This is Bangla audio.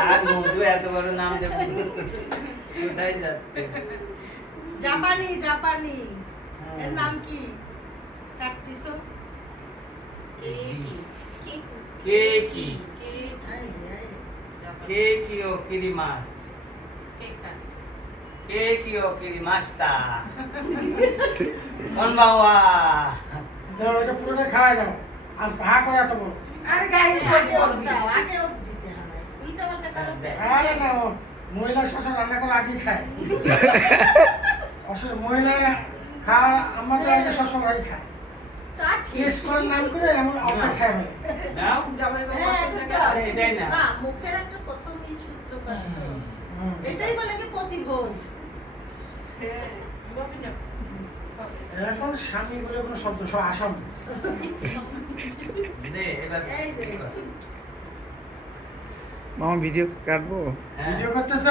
আর মধু এত বড় নাম দেব কোথায় যাচ্ছে? জাপানি জাপানি এর নাম কি? কাটতিছো কেকি আই আই কেকি ও কিরিমাস কেকি ও কিরিমাস্তা কনবাওয়া দাও এটা পুরোটা খাওয়াই দাও আজ হা করে এত বড় আরে গায়ে আগে ওর দাও আগে ওর দিতে হবে উল্টা পাল্টা করো দে আরে না ও মহিলা শ্বশুর রান্না করে আগে খায় অসুর মহিলা খাওয়া আমাদের আগে শ্বশুরাই খায় তা ঠিক টেস্ট করার নাম করে এমন অর্ধেক খায় বলে নাও জামাই হ্যাঁ বাবা কিন্তু আরে এটাই না। না মুখের একটা প্রথম এই সূত্র করতে এটাই বলে কি প্রতিভোজ হ্যাঁ বাবি না এখন স্বামী বলে কোনো শব্দ সব আসামি দে এবার এই যে মামা ভিডিও কাটবো হ্যাঁ ভিডিও করতেছ